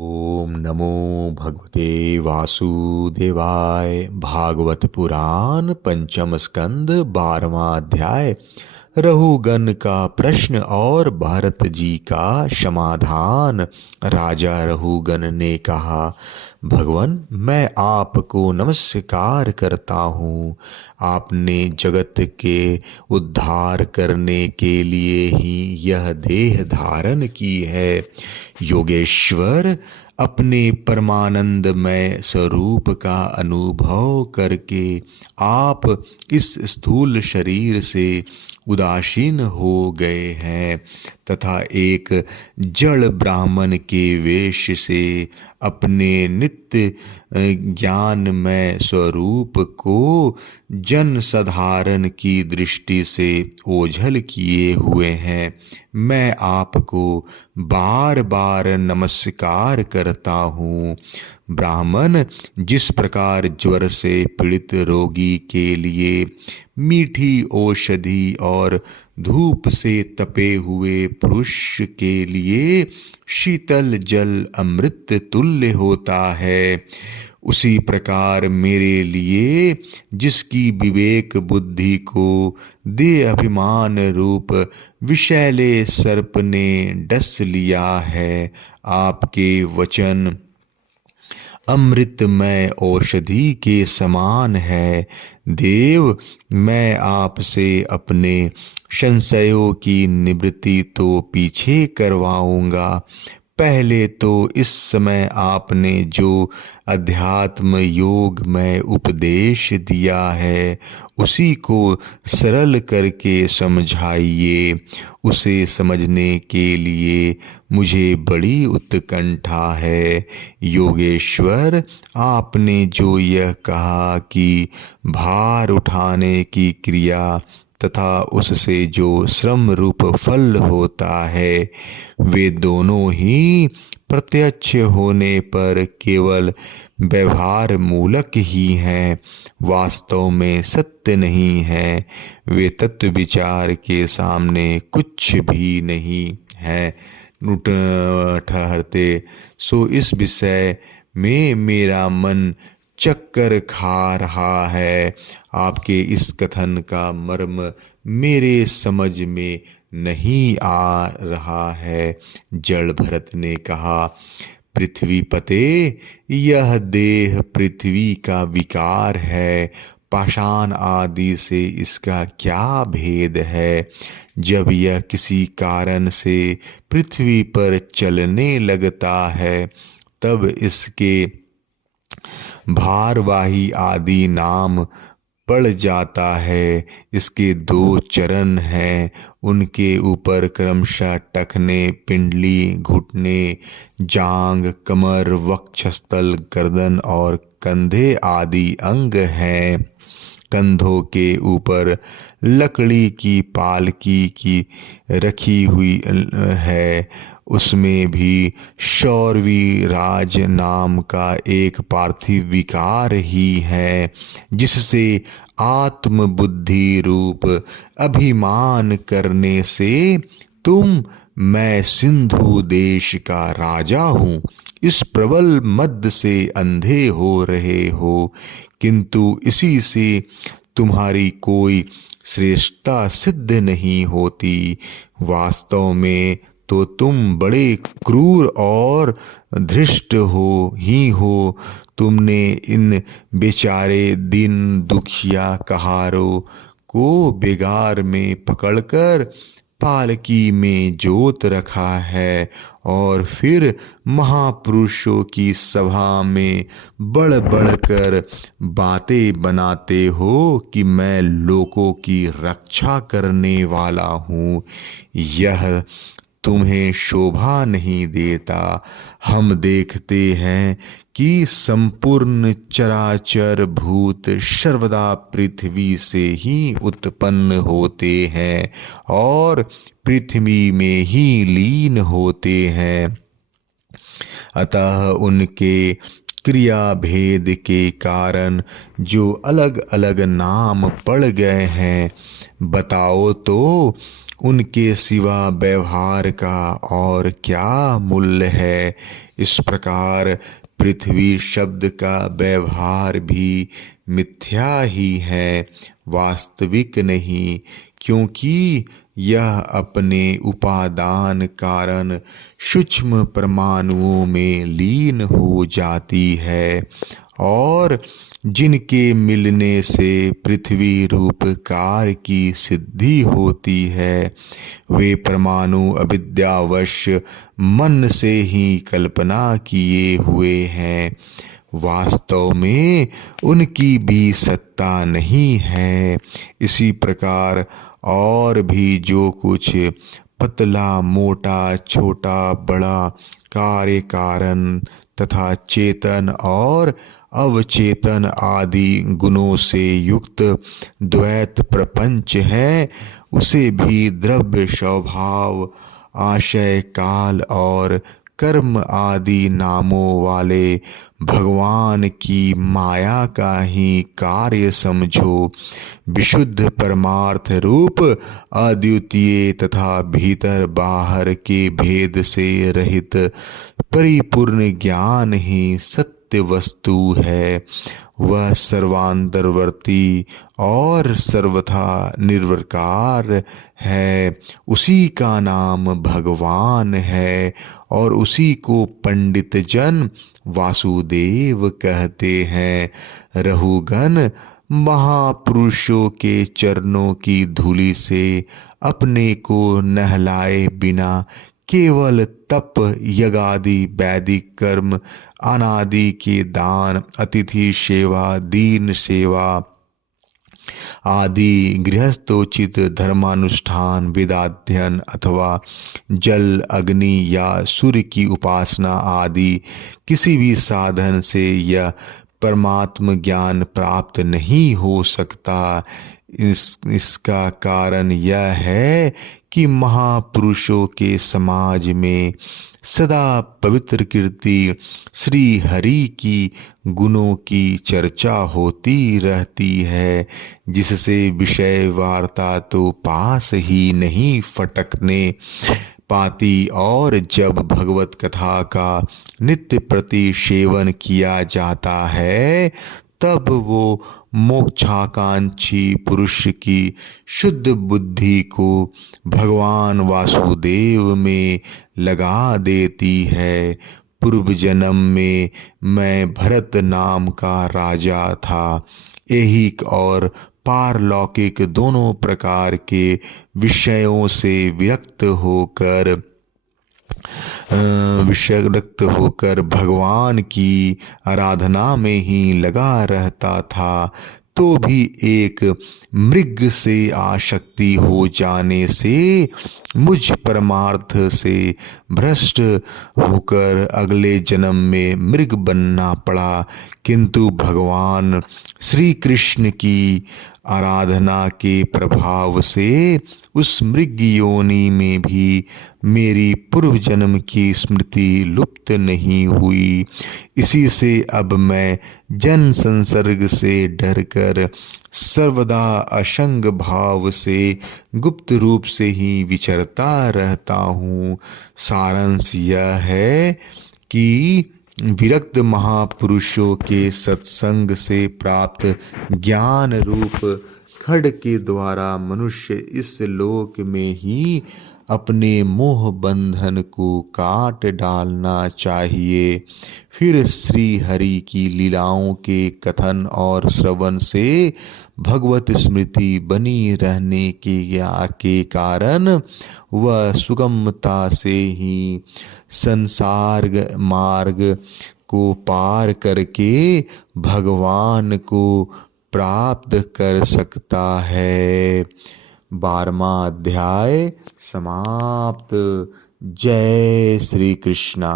ओम नमो भगवते वासुदेवाय। भागवत पुराण पंचम स्कंद 12वां अध्याय। रहुगण का प्रश्न और भरत जी का समाधान। राजा रहुगण ने कहा, भगवान, मैं आपको नमस्कार करता हूँ। आपने जगत के उद्धार करने के लिए ही यह देह धारण की है। योगेश्वर, अपने परमानंदमय स्वरूप का अनुभव करके आप इस स्थूल शरीर से उदासीन हो गए हैं तथा एक जड़ ब्राह्मण के वेश से अपने नित्य ज्ञानमय स्वरूप को जन साधारण की दृष्टि से ओझल किए हुए हैं। मैं आपको बार बार नमस्कार करता हूँ। ब्राह्मण जिस प्रकार ज्वर से पीड़ित रोगी के लिए मीठी औषधि और धूप से तपे हुए पुरुष के लिए शीतल जल अमृत तुल्य होता है, उसी प्रकार मेरे लिए जिसकी विवेक बुद्धि को दे अभिमान रूप विषैले सर्प ने डस लिया है, आपके वचन अमृतमय औषधि के समान है। देव, मैं आपसे अपने संशयों की निवृत्ति तो पीछे करवाऊंगा। पहले तो इस समय आपने जो अध्यात्म योग में उपदेश दिया है उसी को सरल करके समझाइए। उसे समझने के लिए मुझे बड़ी उत्कंठा है। योगेश्वर, आपने जो यह कहा कि भार उठाने की क्रिया तथा उससे जो श्रम रूप फल होता है, वे दोनों ही प्रत्यक्ष होने पर केवल व्यवहार मूलक ही हैं, वास्तव में सत्य नहीं है। वे तत्व विचार के सामने कुछ भी नहीं है। ठहरते सो इस विषय में मेरा मन चक्कर खा रहा है। आपके इस कथन का मर्म मेरे समझ में नहीं आ रहा है। जड़ भरत ने कहा, पृथ्वीपते, यह देह पृथ्वी का विकार है। पाषाण आदि से इसका क्या भेद है। जब यह किसी कारण से पृथ्वी पर चलने लगता है तब इसके भारवाही आदि नाम पड़ जाता है। इसके दो चरण हैं, उनके ऊपर क्रमशः टखने, पिंडली, घुटने, जांग, कमर, वक्षस्थल, गर्दन और कंधे आदि अंग हैं। कंधों के ऊपर लकड़ी की पालकी की रखी हुई है, उसमें भी शौरवी राज नाम का एक पार्थिव विकार ही है, जिससे आत्म बुद्धि रूप अभिमान करने से तुम मैं सिंधु देश का राजा हूँ इस प्रबल मद से अंधे हो रहे हो, किंतु इसी से तुम्हारी कोई श्रेष्ठता सिद्ध नहीं होती। वास्तव में तो तुम बड़े क्रूर और धृष्ट हो। तुमने इन बेचारे दिन दुखिया कहारों को बेगार में पकड़कर पालकी में जोत रखा है और फिर महापुरुषों की सभा में बढ़ बढ़कर बातें बनाते हो कि मैं लोगों की रक्षा करने वाला हूँ। यह तुम्हें शोभा नहीं देता। हम देखते हैं कि संपूर्ण चराचर भूत सर्वदा पृथ्वी से ही उत्पन्न होते हैं और पृथ्वी में ही लीन होते हैं। अतः उनके क्रिया भेद के कारण जो अलग अलग नाम पड़ गए हैं, बताओ तो उनके सिवा व्यवहार का और क्या मूल्य है। इस प्रकार पृथ्वी शब्द का व्यवहार भी मिथ्या ही है, वास्तविक नहीं, क्योंकि यह अपने उपादान कारण सूक्ष्म परमाणुओं में लीन हो जाती है और जिनके मिलने से पृथ्वी रूप कार्य की सिद्धि होती है, वे परमाणु अविद्यावश मन से ही कल्पना किए हुए हैं। वास्तव में उनकी भी सत्ता नहीं है। इसी प्रकार और भी जो कुछ पतला मोटा छोटा बड़ा कार्य कारण तथा चेतन और अवचेतन आदि गुणों से युक्त द्वैत प्रपंच है, उसे भी द्रव्य स्वभाव आशय काल और कर्म आदि नामों वाले भगवान की माया का ही कार्य समझो। विशुद्ध परमार्थ रूप अद्वितीय तथा भीतर बाहर के भेद से रहित परिपूर्ण ज्ञान ही सत्य वस्तु है। वह सर्वांतरवर्ती और सर्वथा निर्विकार है। उसी का नाम भगवान है और उसी को पंडित जन वासुदेव कहते हैं। रहुगण महापुरुषों के चरणों की धूलि से अपने को नहलाए बिना केवल तप यज्ञादि वैदिक कर्म अनादि के दान अतिथि सेवा दीन सेवा आदि गृहस्थोचित धर्मानुष्ठान वेदाध्ययन अथवा जल अग्नि या सूर्य की उपासना आदि किसी भी साधन से यह परमात्म ज्ञान प्राप्त नहीं हो सकता। इसका कारण यह है कि महापुरुषों के समाज में सदा पवित्र कीर्ति श्री हरि की गुणों की चर्चा होती रहती है, जिससे विषय वार्ता तो पास ही नहीं फटकने पाती। और जब भगवत कथा का नित्य प्रति सेवन किया जाता है, तब वो मोक्षाकांक्षी पुरुष की शुद्ध बुद्धि को भगवान वासुदेव में लगा देती है। पूर्व जन्म में मैं भरत नाम का राजा था। ऐहिक और पारलौकिक दोनों प्रकार के विषयों से विरक्त होकर भगवान की आराधना में ही लगा रहता था, तो भी एक मृग से आसक्ति हो जाने से मुझ परमार्थ से भ्रष्ट होकर अगले जन्म में मृग बनना पड़ा। किंतु भगवान श्री कृष्ण की आराधना के प्रभाव से उस मृग योनि में भी मेरी पूर्व जन्म की स्मृति लुप्त नहीं हुई। इसी से अब मैं जन संसर्ग से डरकर सर्वदा असंग भाव से गुप्त रूप से ही विचरता रहता हूँ। सारांश यह है कि विरक्त महापुरुषों के सत्संग से प्राप्त ज्ञान रूप खड्ग के द्वारा मनुष्य इस लोक में ही अपने मोह बंधन को काट डालना चाहिए। फिर श्री हरि की लीलाओं के कथन और श्रवण से भगवत स्मृति बनी रहने के कारण वह सुगमता से ही संसार मार्ग को पार करके भगवान को प्राप्त कर सकता है। 12वां अध्याय समाप्त। जय श्री कृष्णा।